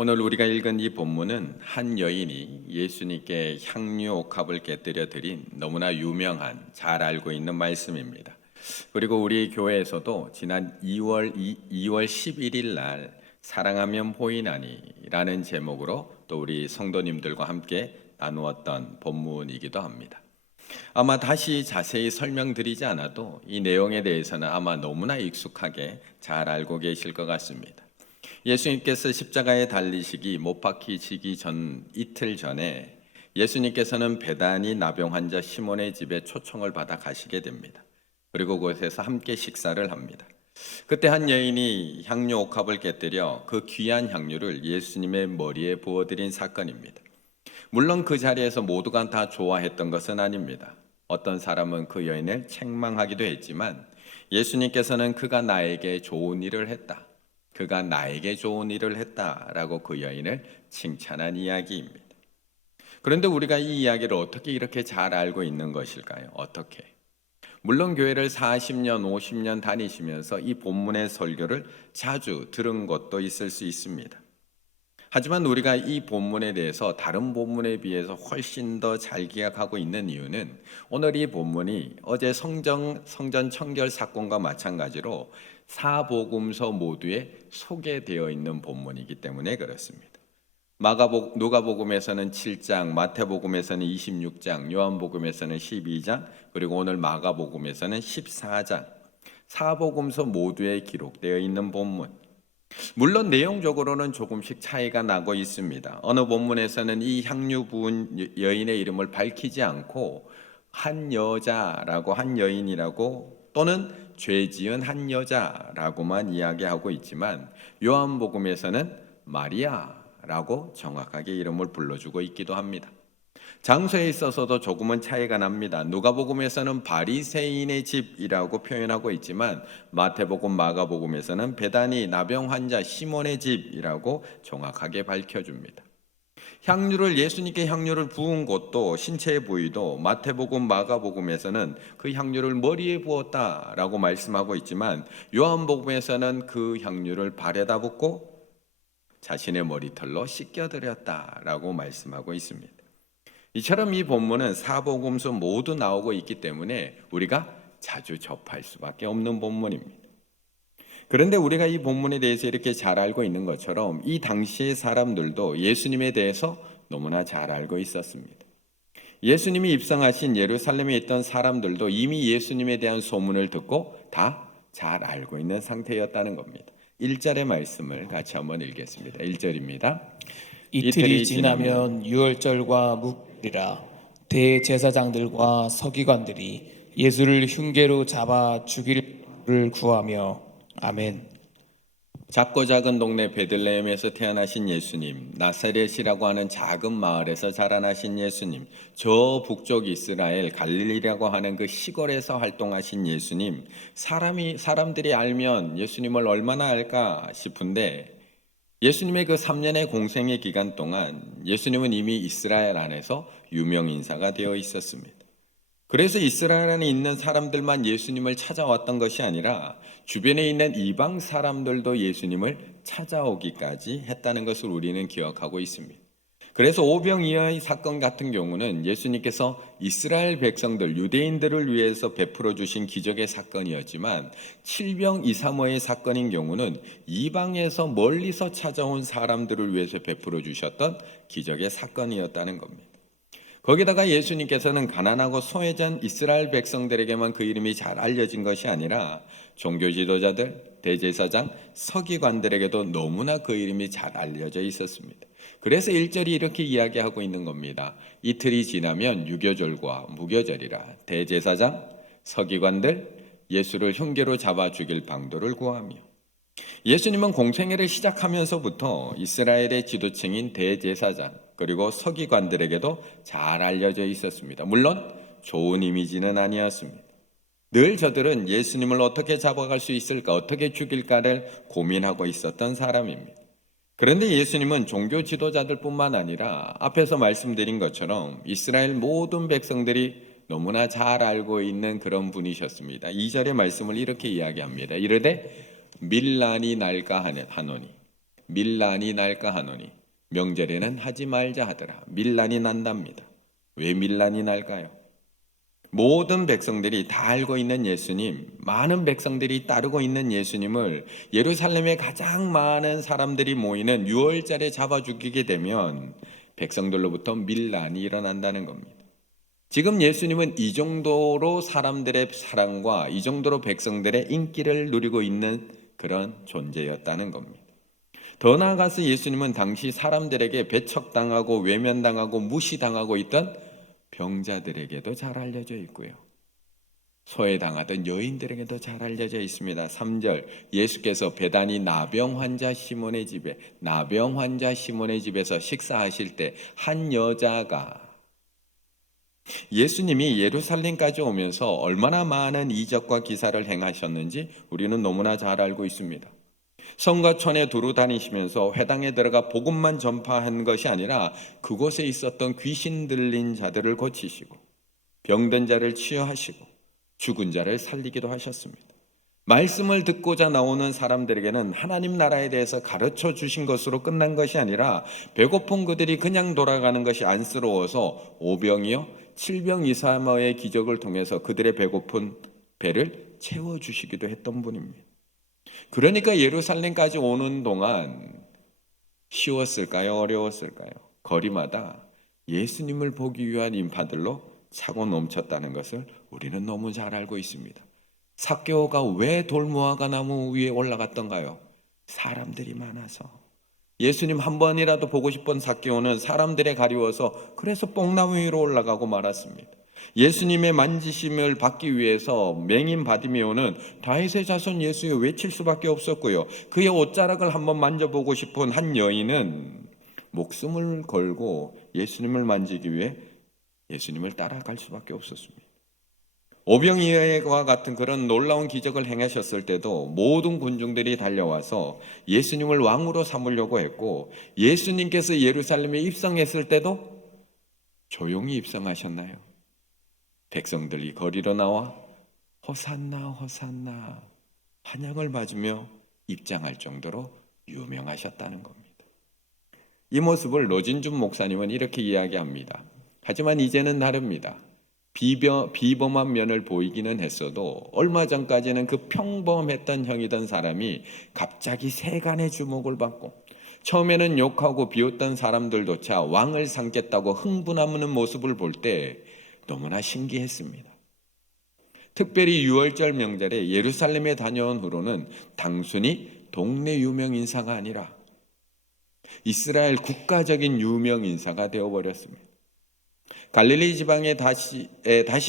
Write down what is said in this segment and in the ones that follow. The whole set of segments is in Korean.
오늘 우리가 읽은 이 본문은 한 여인이 예수님께 향유 옥합을 곁들여 드린 너무나 유명한 잘 알고 있는 말씀입니다. 그리고 우리 교회에서도 지난 2월 11일 날 사랑하면 보이나니라는 제목으로 또 우리 성도님들과 함께 나누었던 본문이기도 합니다. 아마 다시 자세히 설명드리지 않아도 이 내용에 대해서는 아마 너무나 익숙하게 잘 알고 계실 것 같습니다. 예수님께서 십자가에 달리시기 못 박히시기 전 이틀 전에 예수님께서는 베다니 나병 환자 시몬의 집에 초청을 받아 가시게 됩니다. 그리고 그곳에서 함께 식사를 합니다. 그때 한 여인이 향유 옥합을 곁들여 그 귀한 향유를 예수님의 머리에 부어드린 사건입니다. 물론 그 자리에서 모두가 다 좋아했던 것은 아닙니다. 어떤 사람은 그 여인을 책망하기도 했지만 예수님께서는 그가 나에게 좋은 일을 했다, 그가 나에게 좋은 일을 했다라고 그 여인을 칭찬한 이야기입니다. 그런데 우리가 이 이야기를 어떻게 이렇게 잘 알고 있는 것일까요? 어떻게? 물론 교회를 40년, 50년 다니시면서 이 본문의 설교를 자주 들은 것도 있을 수 있습니다. 하지만 우리가 이 본문에 대해서 다른 본문에 비해서 훨씬 더 잘 기억하고 있는 이유는 오늘 이 본문이 어제 성전 청결 사건과 마찬가지로 사복음서 모두에 소개되어 있는 본문이기 때문에 그렇습니다. 누가복음에서는 7장, 마태복음에서는 26장, 요한복음에서는 12장, 그리고 오늘 마가복음에서는 14장, 사복음서 모두에 기록되어 있는 본문. 물론 내용적으로는 조금씩 차이가 나고 있습니다. 어느 본문에서는 이 향유 부은 여인의 이름을 밝히지 않고 한 여자라고, 한 여인이라고, 또는 죄 지은 한 여자라고만 이야기하고 있지만 요한복음에서는 마리아라고 정확하게 이름을 불러주고 있기도 합니다. 장소에 있어서도 조금은 차이가 납니다. 누가복음에서는 바리새인의 집이라고 표현하고 있지만 마태복음, 마가복음에서는 베다니 나병 환자 시몬의 집이라고 정확하게 밝혀줍니다. 예수님께 향유를 부은 곳도 신체의 부위도 마태복음, 마가복음에서는 그 향유를 머리에 부었다라고 말씀하고 있지만 요한복음에서는 그 향유를 발에다 붓고 자신의 머리털로 씻겨드렸다라고 말씀하고 있습니다. 이처럼 이 본문은 사복음서 모두 나오고 있기 때문에 우리가 자주 접할 수밖에 없는 본문입니다. 그런데 우리가 이 본문에 대해서 이렇게 잘 알고 있는 것처럼 이 당시의 사람들도 예수님에 대해서 너무나 잘 알고 있었습니다. 예수님이 입성하신 예루살렘에 있던 사람들도 이미 예수님에 대한 소문을 듣고 다 잘 알고 있는 상태였다는 겁니다. 1절의 말씀을 같이 한번 읽겠습니다. 1절입니다. 이틀이 지나면 유월절과 묵이라 대제사장들과 서기관들이 예수를 흉계로 잡아 죽이를 구하며 아멘. 작고 작은 동네 베들레헴에서 태어나신 예수님, 나사렛이라고 하는 작은 마을에서 자라나신 예수님, 저 북쪽 이스라엘 갈릴리라고 하는 그 시골에서 활동하신 예수님, 사람들이 알면 예수님을 얼마나 알까 싶은데 예수님의 그 3년의 공생의 기간 동안 예수님은 이미 이스라엘 안에서 유명 인사가 되어 있었습니다. 그래서 이스라엘 안에 있는 사람들만 예수님을 찾아왔던 것이 아니라 주변에 있는 이방 사람들도 예수님을 찾아오기까지 했다는 것을 우리는 기억하고 있습니다. 그래서 오병이어의 사건 같은 경우는 예수님께서 이스라엘 백성들, 유대인들을 위해서 베풀어 주신 기적의 사건이었지만 칠병 이사모의 사건인 경우는 이방에서 멀리서 찾아온 사람들을 위해서 베풀어 주셨던 기적의 사건이었다는 겁니다. 거기다가 예수님께서는 가난하고 소외된 이스라엘 백성들에게만 그 이름이 잘 알려진 것이 아니라 종교 지도자들, 대제사장, 서기관들에게도 너무나 그 이름이 잘 알려져 있었습니다. 그래서 1절이 이렇게 이야기하고 있는 겁니다. 이틀이 지나면 유교절과 무교절이라 대제사장, 서기관들 예수를 흉계로 잡아 죽일 방도를 구하며, 예수님은 공생애를 시작하면서부터 이스라엘의 지도층인 대제사장 그리고 서기관들에게도 잘 알려져 있었습니다. 물론 좋은 이미지는 아니었습니다. 늘 저들은 예수님을 어떻게 잡아갈 수 있을까, 어떻게 죽일까를 고민하고 있었던 사람입니다. 그런데 예수님은 종교 지도자들뿐만 아니라 앞에서 말씀드린 것처럼 이스라엘 모든 백성들이 너무나 잘 알고 있는 그런 분이셨습니다. 2절의 말씀을 이렇게 이야기합니다. 이르되 밀란이 날까 하노니, 밀란이 날까 하노니 명절에는 하지 말자 하더라. 밀란이 난답니다. 왜 밀란이 날까요? 모든 백성들이 다 알고 있는 예수님, 많은 백성들이 따르고 있는 예수님을 예루살렘에 가장 많은 사람들이 모이는 6월절에 잡아 죽이게 되면 백성들로부터 밀란이 일어난다는 겁니다. 지금 예수님은 이 정도로 사람들의 사랑과 이 정도로 백성들의 인기를 누리고 있는 그런 존재였다는 겁니다. 더 나아가서 예수님은 당시 사람들에게 배척당하고 외면당하고 무시당하고 있던 병자들에게도 잘 알려져 있고요. 소외당하던 여인들에게도 잘 알려져 있습니다. 3절 예수께서 베다니 나병 환자 시몬의 집에서 식사하실 때 한 여자가 예수님이 예루살렘까지 오면서 얼마나 많은 이적과 기사를 행하셨는지 우리는 너무나 잘 알고 있습니다. 성과촌에 두루 다니시면서 회당에 들어가 복음만 전파한 것이 아니라 그곳에 있었던 귀신 들린 자들을 고치시고 병든 자를 치유하시고 죽은 자를 살리기도 하셨습니다. 말씀을 듣고자 나오는 사람들에게는 하나님 나라에 대해서 가르쳐 주신 것으로 끝난 것이 아니라 배고픈 그들이 그냥 돌아가는 것이 안쓰러워서 5병이요 7병 이상의 기적을 통해서 그들의 배고픈 배를 채워주시기도 했던 분입니다. 그러니까 예루살렘까지 오는 동안 쉬웠을까요? 어려웠을까요? 거리마다 예수님을 보기 위한 인파들로 차고 넘쳤다는 것을 우리는 너무 잘 알고 있습니다. 삭개오가 왜 돌무화과 나무 위에 올라갔던가요? 사람들이 많아서. 예수님 한 번이라도 보고 싶은 삭개오는 사람들에 가리워서 그래서 뽕나무 위로 올라가고 말았습니다. 예수님의 만지심을 받기 위해서 맹인 바디메오는 다윗의 자손 예수여 외칠 수밖에 없었고요. 그의 옷자락을 한번 만져보고 싶은 한 여인은 목숨을 걸고 예수님을 만지기 위해 예수님을 따라갈 수밖에 없었습니다. 오병이어와 같은 그런 놀라운 기적을 행하셨을 때도 모든 군중들이 달려와서 예수님을 왕으로 삼으려고 했고 예수님께서 예루살렘에 입성했을 때도 조용히 입성하셨나요? 백성들이 거리로 나와 호산나 호산나 환영을 맞으며 입장할 정도로 유명하셨다는 겁니다. 이 모습을 노진준 목사님은 이렇게 이야기합니다. 하지만 이제는 다릅니다. 비범한 면을 보이기는 했어도 얼마 전까지는 그 평범했던 형이던 사람이 갑자기 세간의 주목을 받고 처음에는 욕하고 비웃던 사람들조차 왕을 삼겠다고 흥분하는 모습을 볼 때 너무나 신기했습니다. 특별히 6월절 명절에 예루살렘에 다녀온 후로는 단순히 동네 유명 인사가 아니라 이스라엘 국가적인 유명 인사가 되어버렸습니다. 갈릴리 지방에 다시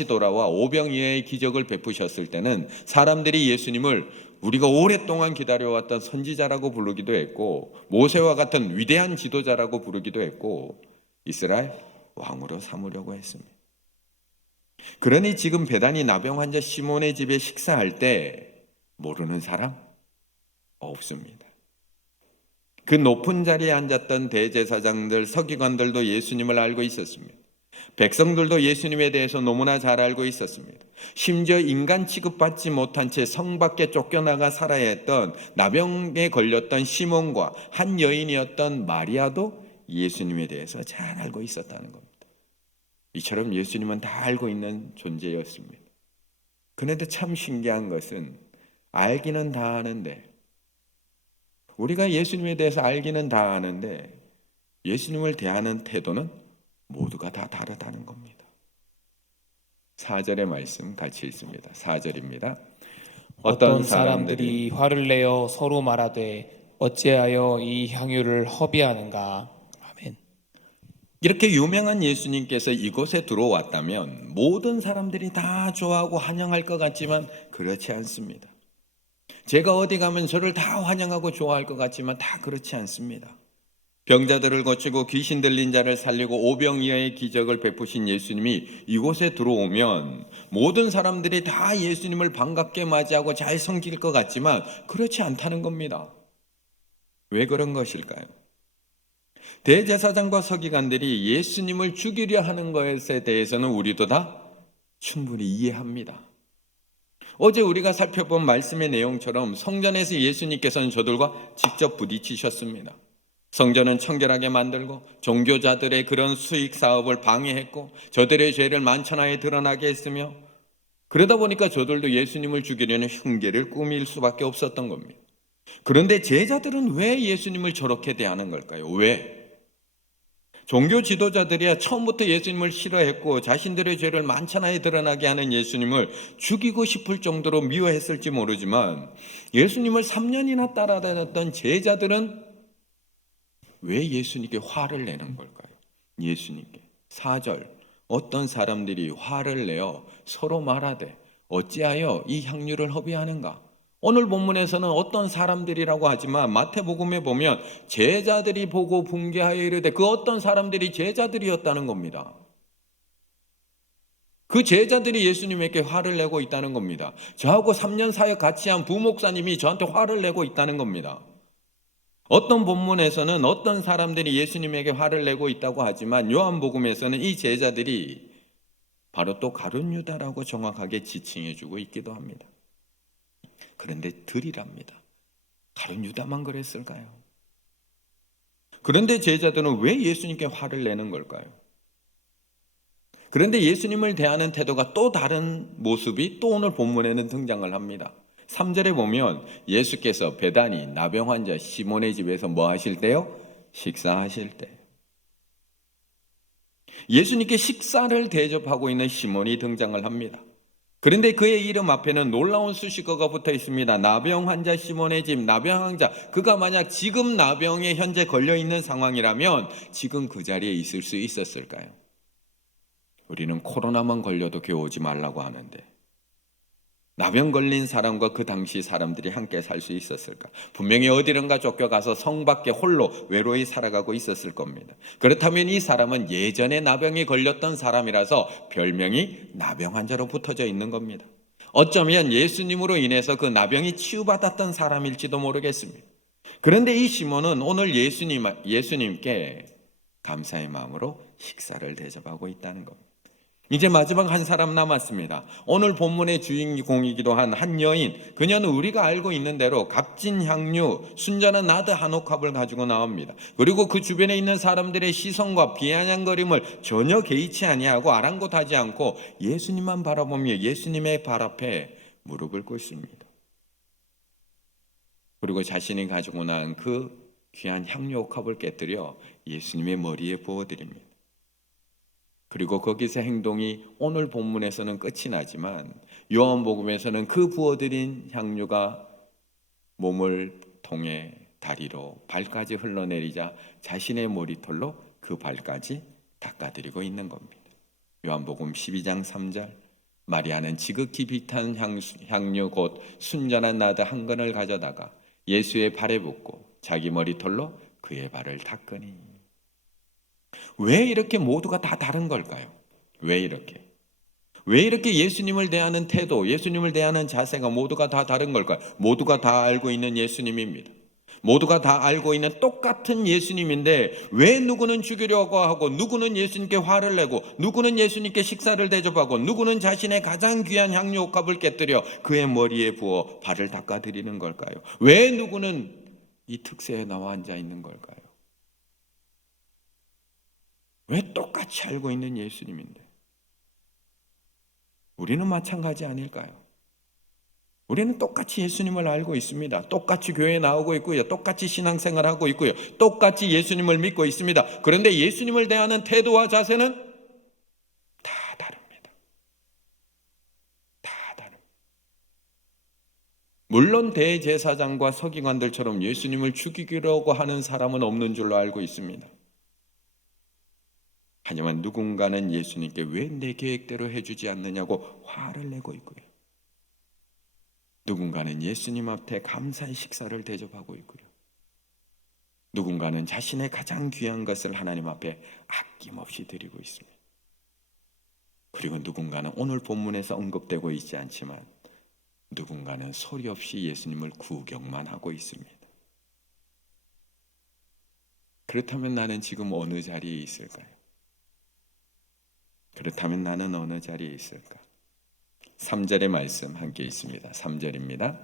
돌아와 오병이어의 기적을 베푸셨을 때는 사람들이 예수님을 우리가 오랫동안 기다려왔던 선지자라고 부르기도 했고 모세와 같은 위대한 지도자라고 부르기도 했고 이스라엘 왕으로 삼으려고 했습니다. 그러니 지금 베다니 나병 환자 시몬의 집에 식사할 때 모르는 사람 없습니다. 그 높은 자리에 앉았던 대제사장들, 서기관들도 예수님을 알고 있었습니다. 백성들도 예수님에 대해서 너무나 잘 알고 있었습니다. 심지어 인간 취급받지 못한 채 성 밖에 쫓겨나가 살아야 했던 나병에 걸렸던 시몬과 한 여인이었던 마리아도 예수님에 대해서 잘 알고 있었다는 겁니다. 이처럼 예수님은 다 알고 있는 존재였습니다. 그런데 참 신기한 것은 알기는 다 아는데 우리가 예수님에 대해서 알기는 다 아는데 예수님을 대하는 태도는 모두가 다 다르다는 겁니다. 4절의 말씀 같이 읽습니다. 4절입니다. 어떤 사람들이 화를 내어 서로 말하되 어찌하여 이 향유를 허비하는가. 아멘. 이렇게 유명한 예수님께서 이곳에 들어왔다면 모든 사람들이 다 좋아하고 환영할 것 같지만 그렇지 않습니다. 제가 어디 가면 저를 다 환영하고 좋아할 것 같지만 다 그렇지 않습니다. 병자들을 고치고 귀신 들린 자를 살리고 오병이어의 기적을 베푸신 예수님이 이곳에 들어오면 모든 사람들이 다 예수님을 반갑게 맞이하고 잘 섬길 것 같지만 그렇지 않다는 겁니다. 왜 그런 것일까요? 대제사장과 서기관들이 예수님을 죽이려 하는 것에 대해서는 우리도 다 충분히 이해합니다. 어제 우리가 살펴본 말씀의 내용처럼 성전에서 예수님께서는 저들과 직접 부딪히셨습니다. 성전은 청결하게 만들고 종교자들의 그런 수익 사업을 방해했고 저들의 죄를 만천하에 드러나게 했으며, 그러다 보니까 저들도 예수님을 죽이려는 흉계를 꾸밀 수밖에 없었던 겁니다. 그런데 제자들은 왜 예수님을 저렇게 대하는 걸까요? 왜? 종교 지도자들이야 처음부터 예수님을 싫어했고 자신들의 죄를 만천하에 드러나게 하는 예수님을 죽이고 싶을 정도로 미워했을지 모르지만, 예수님을 3년이나 따라다녔던 제자들은 왜 예수님께 화를 내는 걸까요? 예수님께 4절, 어떤 사람들이 화를 내어 서로 말하되 어찌하여 이 향유를 허비하는가? 오늘 본문에서는 어떤 사람들이라고 하지만 마태복음에 보면 제자들이 보고 분개하여 이르되, 그 어떤 사람들이 제자들이었다는 겁니다. 그 제자들이 예수님에게 화를 내고 있다는 겁니다. 저하고 3년 사역 같이 한 부목사님이 저한테 화를 내고 있다는 겁니다. 어떤 본문에서는 어떤 사람들이 예수님에게 화를 내고 있다고 하지만 요한복음에서는 이 제자들이 바로 또 가룟 유다라고 정확하게 지칭해주고 있기도 합니다. 그런데 들이랍니다. 가룟 유다만 그랬을까요? 그런데 제자들은 왜 예수님께 화를 내는 걸까요? 그런데 예수님을 대하는 태도가 또 다른 모습이 또 오늘 본문에는 등장을 합니다. 3절에 보면 예수께서 베다니 나병 환자 시몬의 집에서 뭐 하실 때요? 식사하실 때. 예수님께 식사를 대접하고 있는 시몬이 등장을 합니다. 그런데 그의 이름 앞에는 놀라운 수식어가 붙어 있습니다. 나병 환자 시몬의 집, 나병 환자. 그가 만약 지금 나병에 현재 걸려 있는 상황이라면 지금 그 자리에 있을 수 있었을까요? 우리는 코로나만 걸려도 겨우 오지 말라고 하는데 나병 걸린 사람과 그 당시 사람들이 함께 살 수 있었을까? 분명히 어디론가 쫓겨가서 성 밖에 홀로 외로이 살아가고 있었을 겁니다. 그렇다면 이 사람은 예전에 나병이 걸렸던 사람이라서 별명이 나병 환자로 붙어져 있는 겁니다. 어쩌면 예수님으로 인해서 그 나병이 치유받았던 사람일지도 모르겠습니다. 그런데 이 시몬은 오늘 예수님께 감사의 마음으로 식사를 대접하고 있다는 겁니다. 이제 마지막 한 사람 남았습니다. 오늘 본문의 주인공이기도 한 여인. 그녀는 우리가 알고 있는 대로 값진 향유, 순전한 나드 한 옥합을 가지고 나옵니다. 그리고 그 주변에 있는 사람들의 시선과 비아냥거림을 전혀 개의치 아니하고 아랑곳하지 않고 예수님만 바라보며 예수님의 발 앞에 무릎을 꿇습니다. 그리고 자신이 가지고 난 그 귀한 향유 옥합을 깨뜨려 예수님의 머리에 부어드립니다. 그리고 거기서 행동이 오늘 본문에서는 끝이 나지만 요한복음에서는 그 부어드린 향유가 몸을 통해 다리로 발까지 흘러내리자 자신의 머리털로 그 발까지 닦아드리고 있는 겁니다. 요한복음 12장 3절, 마리아는 지극히 비탄 향유 곧 순전한 나드 한 근을 가져다가 예수의 발에 붓고 자기 머리털로 그의 발을 닦으니. 왜 이렇게 모두가 다 다른 걸까요? 왜 이렇게? 왜 이렇게 예수님을 대하는 태도, 예수님을 대하는 자세가 모두가 다 다른 걸까요? 모두가 다 알고 있는 예수님입니다. 모두가 다 알고 있는 똑같은 예수님인데 왜 누구는 죽이려고 하고 누구는 예수님께 화를 내고 누구는 예수님께 식사를 대접하고 누구는 자신의 가장 귀한 향유 옥합을 깨뜨려 그의 머리에 부어 발을 닦아드리는 걸까요? 왜 누구는 이 특세에 나와 앉아 있는 걸까요? 왜 똑같이 알고 있는 예수님인데? 우리는 마찬가지 아닐까요? 우리는 똑같이 예수님을 알고 있습니다. 똑같이 교회에 나오고 있고요. 똑같이 신앙생활하고 있고요. 똑같이 예수님을 믿고 있습니다. 그런데 예수님을 대하는 태도와 자세는 다 다릅니다. 다 다릅니다. 물론 대제사장과 서기관들처럼 예수님을 죽이려고 하는 사람은 없는 줄로 알고 있습니다. 하지만 누군가는 예수님께 왜 내 계획대로 해주지 않느냐고 화를 내고 있고요. 누군가는 예수님 앞에 감사의 식사를 대접하고 있고요. 누군가는 자신의 가장 귀한 것을 하나님 앞에 아낌없이 드리고 있습니다. 그리고 누군가는 오늘 본문에서 언급되고 있지 않지만 누군가는 소리 없이 예수님을 구경만 하고 있습니다. 그렇다면 나는 지금 어느 자리에 있을까요? 그렇다면 나는 어느 자리에 있을까? 3절의 말씀 함께 있습니다. 3절입니다.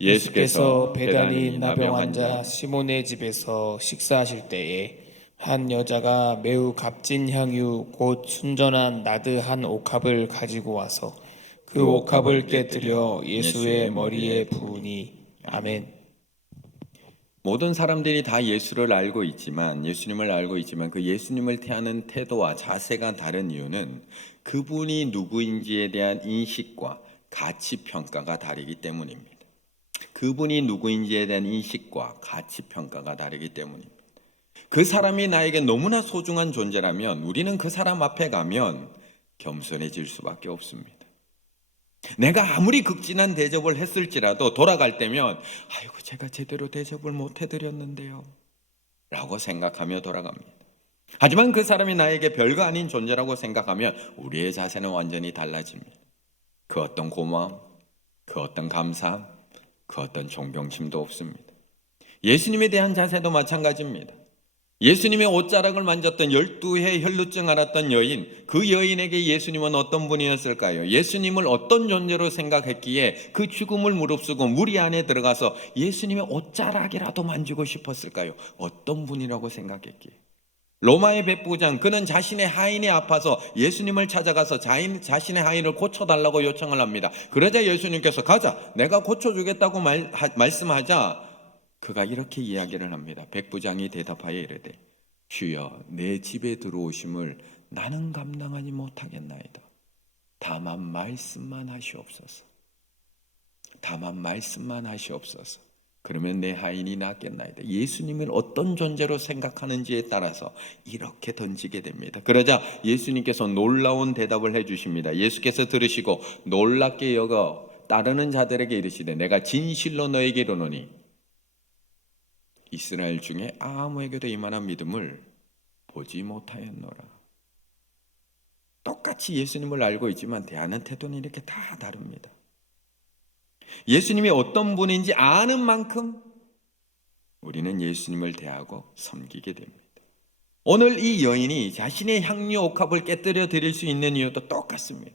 예수께서 베다니 나병 환자 시몬의 집에서 식사하실 때에 한 여자가 매우 값진 향유 곧 순전한 나드 한 옥합을 가지고 와서 그 옥합을 깨뜨려 예수의 머리에 부으니. 아멘. 모든 사람들이 다 예수님을 알고 있지만 그 예수님을 대하는 태도와 자세가 다른 이유는 그분이 누구인지에 대한 인식과 가치 평가가 다르기 때문입니다. 그분이 누구인지에 대한 인식과 가치 평가가 다르기 때문입니다. 그 사람이 나에게 너무나 소중한 존재라면 우리는 그 사람 앞에 가면 겸손해질 수밖에 없습니다. 내가 아무리 극진한 대접을 했을지라도 돌아갈 때면 아이고 제가 제대로 대접을 못 해드렸는데요 라고 생각하며 돌아갑니다. 하지만 그 사람이 나에게 별거 아닌 존재라고 생각하면 우리의 자세는 완전히 달라집니다. 그 어떤 고마움, 그 어떤 감사함, 그 어떤 존경심도 없습니다. 예수님에 대한 자세도 마찬가지입니다. 예수님의 옷자락을 만졌던 12해 혈루증 앓았던 여인, 그 여인에게 예수님은 어떤 분이었을까요? 예수님을 어떤 존재로 생각했기에 그 죽음을 무릅쓰고 무리 안에 들어가서 예수님의 옷자락이라도 만지고 싶었을까요? 어떤 분이라고 생각했기에? 로마의 백부장, 그는 자신의 하인이 아파서 예수님을 찾아가서 자신의 하인을 고쳐달라고 요청을 합니다. 그러자 예수님께서 가자, 내가 고쳐주겠다고 말씀하자 그가 이렇게 이야기를 합니다. 백부장이 대답하여 이르되 주여 내 집에 들어오심을 나는 감당하지 못하겠나이다. 다만 말씀만 하시옵소서. 다만 말씀만 하시옵소서. 그러면 내 하인이 낫겠나이다. 예수님을 어떤 존재로 생각하는지에 따라서 이렇게 던지게 됩니다. 그러자 예수님께서 놀라운 대답을 해주십니다. 예수께서 들으시고 놀랍게 여겨 따르는 자들에게 이르시되 내가 진실로 너에게 이르노니 이스라엘 중에 아무에게도 이만한 믿음을 보지 못하였노라. 똑같이 예수님을 알고 있지만 대하는 태도는 이렇게 다 다릅니다. 예수님이 어떤 분인지 아는 만큼 우리는 예수님을 대하고 섬기게 됩니다. 오늘 이 여인이 자신의 향유 옥합을 깨뜨려 드릴 수 있는 이유도 똑같습니다.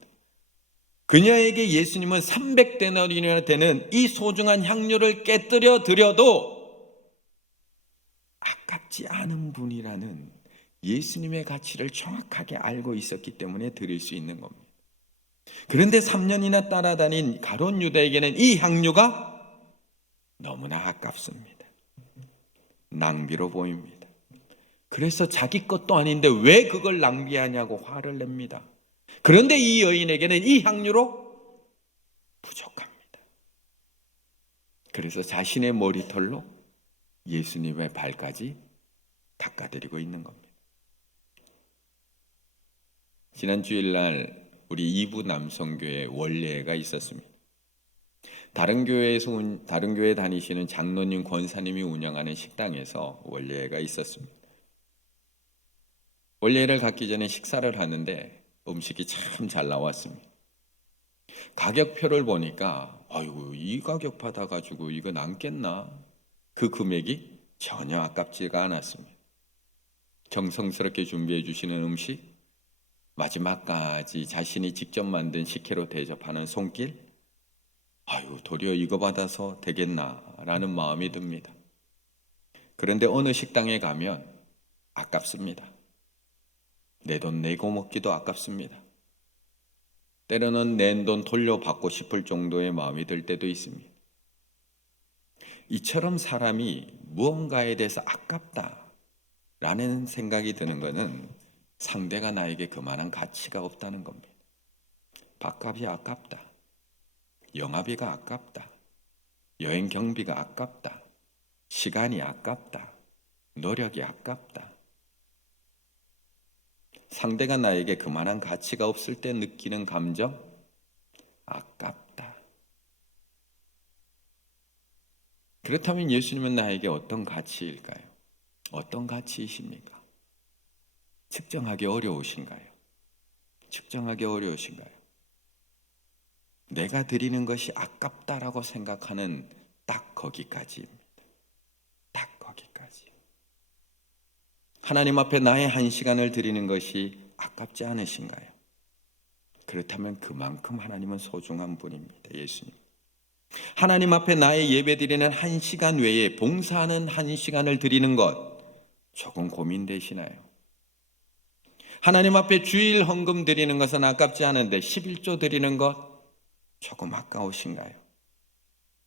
그녀에게 예수님은 300데나리나 되는 이 소중한 향유를 깨뜨려 드려도 아깝지 않은 분이라는 예수님의 가치를 정확하게 알고 있었기 때문에 드릴 수 있는 겁니다. 그런데 3년이나 따라다닌 가룟 유다에게는 이 향유가 너무나 아깝습니다. 낭비로 보입니다. 그래서 자기 것도 아닌데 왜 그걸 낭비하냐고 화를 냅니다. 그런데 이 여인에게는 이 향유로 부족합니다. 그래서 자신의 머리털로 예수님의 발까지 닦아드리고 있는 겁니다. 지난 주일날 우리 이부 남성교회 원례회가 있었습니다. 다른 교회에 다니시는 장로님, 권사님이 운영하는 식당에서 원례회가 있었습니다. 원례회를 갖기 전에 식사를 하는데 음식이 참 잘 나왔습니다. 가격표를 보니까 아이고 이 가격 받아가지고 이거 남겠나? 그 금액이 전혀 아깝지가 않았습니다. 정성스럽게 준비해 주시는 음식, 마지막까지 자신이 직접 만든 식혜로 대접하는 손길, 아유 도리어 이거 받아서 되겠나라는 마음이 듭니다. 그런데 어느 식당에 가면 아깝습니다. 내 돈 내고 먹기도 아깝습니다. 때로는 낸 돈 돌려받고 싶을 정도의 마음이 들 때도 있습니다. 이처럼 사람이 무언가에 대해서 아깝다라는 생각이 드는 것은 상대가 나에게 그만한 가치가 없다는 겁니다. 밥값이 아깝다. 영화비가 아깝다. 여행 경비가 아깝다. 시간이 아깝다. 노력이 아깝다. 상대가 나에게 그만한 가치가 없을 때 느끼는 감정, 아깝다. 그렇다면 예수님은 나에게 어떤 가치일까요? 어떤 가치이십니까? 측정하기 어려우신가요? 측정하기 어려우신가요? 내가 드리는 것이 아깝다라고 생각하는 딱 거기까지입니다. 딱 거기까지. 하나님 앞에 나의 한 시간을 드리는 것이 아깝지 않으신가요? 그렇다면 그만큼 하나님은 소중한 분입니다. 예수님. 하나님 앞에 나의 예배 드리는 1시간 외에 봉사하는 1시간을 드리는 것 조금 고민되시나요? 하나님 앞에 주일 헌금 드리는 것은 아깝지 않은데 11조 드리는 것 조금 아까우신가요?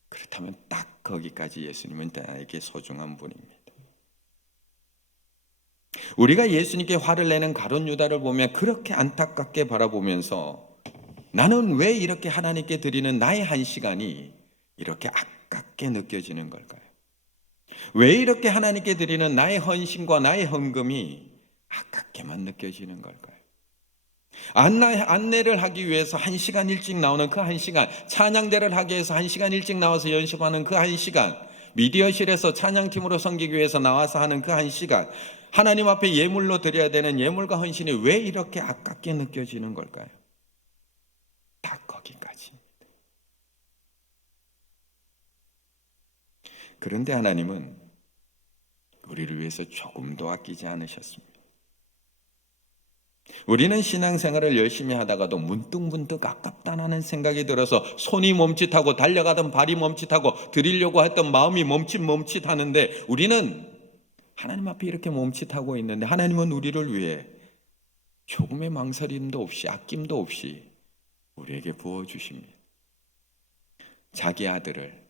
그렇다면 딱 거기까지 예수님은 나에게 소중한 분입니다. 우리가 예수님께 화를 내는 가룟 유다를 보면 그렇게 안타깝게 바라보면서 나는 왜 이렇게 하나님께 드리는 나의 1시간이 이렇게 아깝게 느껴지는 걸까요? 왜 이렇게 하나님께 드리는 나의 헌신과 나의 헌금이 아깝게만 느껴지는 걸까요? 안내를 하기 위해서 1시간 일찍 나오는 그 1시간, 찬양대를 하기 위해서 1시간 일찍 나와서 연습하는 그 1시간, 미디어실에서 찬양팀으로 섬기기 위해서 나와서 하는 그 1시간, 하나님 앞에 예물로 드려야 되는 예물과 헌신이 왜 이렇게 아깝게 느껴지는 걸까요? 딱 거기까지입니다. 그런데 하나님은 우리를 위해서 조금도 아끼지 않으셨습니다. 우리는 신앙생활을 열심히 하다가도 문득문득 아깝다는 생각이 들어서 손이 멈칫하고 달려가던 발이 멈칫하고 드리려고 했던 마음이 멈칫하는데 우리는 하나님 앞에 이렇게 멈칫하고 있는데 하나님은 우리를 위해 조금의 망설임도 없이 아낌도 없이 우리에게 부어주십니다. 자기 아들을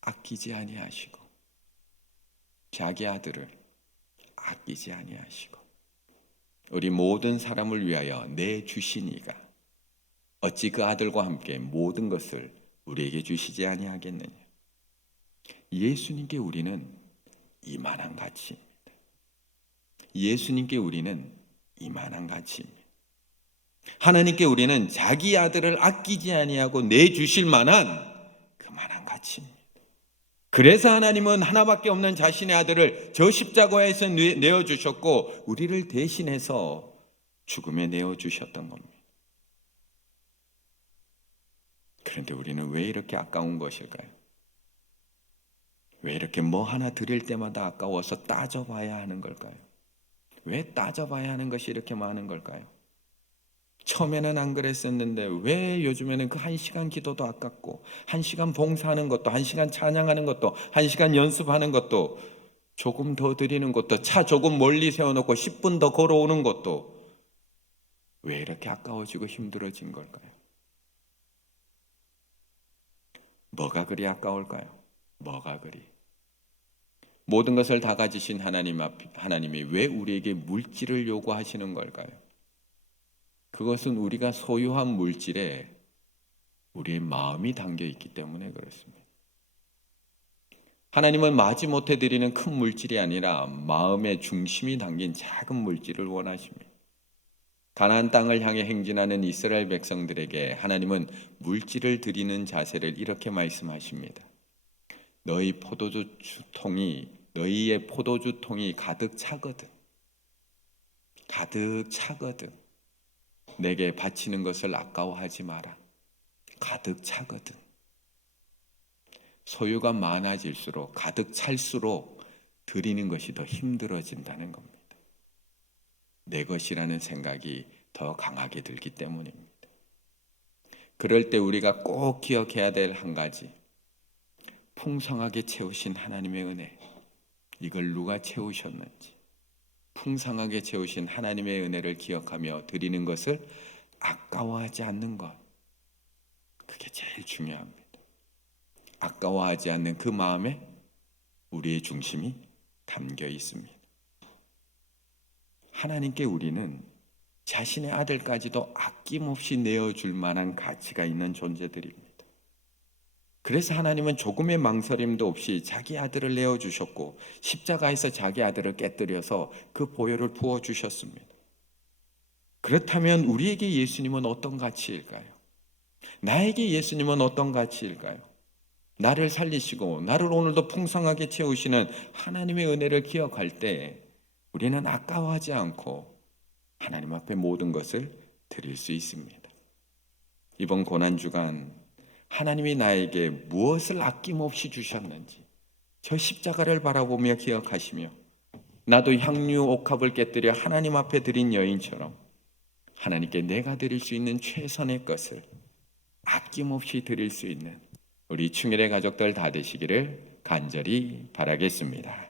아끼지 아니하시고 자기 아들을 아끼지 아니하시고 우리 모든 사람을 위하여 내주신 이가 어찌 그 아들과 함께 모든 것을 우리에게 주시지 아니하겠느냐. 예수님께 우리는 이만한 가치입니다. 예수님께 우리는 이만한 가치입니다. 하나님께 우리는 자기 아들을 아끼지 아니하고 내주실 만한 그만한 가치입니다. 그래서 하나님은 하나밖에 없는 자신의 아들을 저 십자가에서 내어주셨고 우리를 대신해서 죽음에 내어주셨던 겁니다. 그런데 우리는 왜 이렇게 아까운 것일까요? 왜 이렇게 뭐 하나 드릴 때마다 아까워서 따져봐야 하는 걸까요? 왜 따져봐야 하는 것이 이렇게 많은 걸까요? 처음에는 안 그랬었는데 왜 요즘에는 그 1시간 기도도 아깝고 1시간 봉사하는 것도 1시간 찬양하는 것도 1시간 연습하는 것도 조금 더 드리는 것도 차 조금 멀리 세워놓고 10분 더 걸어오는 것도 왜 이렇게 아까워지고 힘들어진 걸까요? 뭐가 그리 아까울까요? 뭐가 그리? 모든 것을 다 가지신 하나님이 왜 우리에게 물질을 요구하시는 걸까요? 그것은 우리가 소유한 물질에 우리의 마음이 담겨 있기 때문에 그렇습니다. 하나님은 마지못해 드리는 큰 물질이 아니라 마음의 중심이 담긴 작은 물질을 원하십니다. 가나안 땅을 향해 행진하는 이스라엘 백성들에게 하나님은 물질을 드리는 자세를 이렇게 말씀하십니다. 너희의 포도주통이 가득 차거든. 내게 바치는 것을 아까워하지 마라. 가득 차거든. 소유가 많아질수록 가득 찰수록 드리는 것이 더 힘들어진다는 겁니다. 내 것이라는 생각이 더 강하게 들기 때문입니다. 그럴 때 우리가 꼭 기억해야 될 한 가지, 풍성하게 채우신 하나님의 은혜, 이걸 누가 채우셨는지 풍성하게 채우신 하나님의 은혜를 기억하며 드리는 것을 아까워하지 않는 것, 그게 제일 중요합니다. 아까워하지 않는 그 마음에 우리의 중심이 담겨 있습니다. 하나님께 우리는 자신의 아들까지도 아낌없이 내어줄 만한 가치가 있는 존재들입니다. 그래서 하나님은 조금의 망설임도 없이 자기 아들을 내어주셨고 십자가에서 자기 아들을 깨뜨려서 그 보혈을 부어주셨습니다. 그렇다면 우리에게 예수님은 어떤 가치일까요? 나에게 예수님은 어떤 가치일까요? 나를 살리시고 나를 오늘도 풍성하게 채우시는 하나님의 은혜를 기억할 때 우리는 아까워하지 않고 하나님 앞에 모든 것을 드릴 수 있습니다. 이번 고난주간 하나님이 나에게 무엇을 아낌없이 주셨는지 저 십자가를 바라보며 기억하시며 나도 향유 옥합을 깨뜨려 하나님 앞에 드린 여인처럼 하나님께 내가 드릴 수 있는 최선의 것을 아낌없이 드릴 수 있는 우리 충일의 가족들 다 되시기를 간절히 바라겠습니다.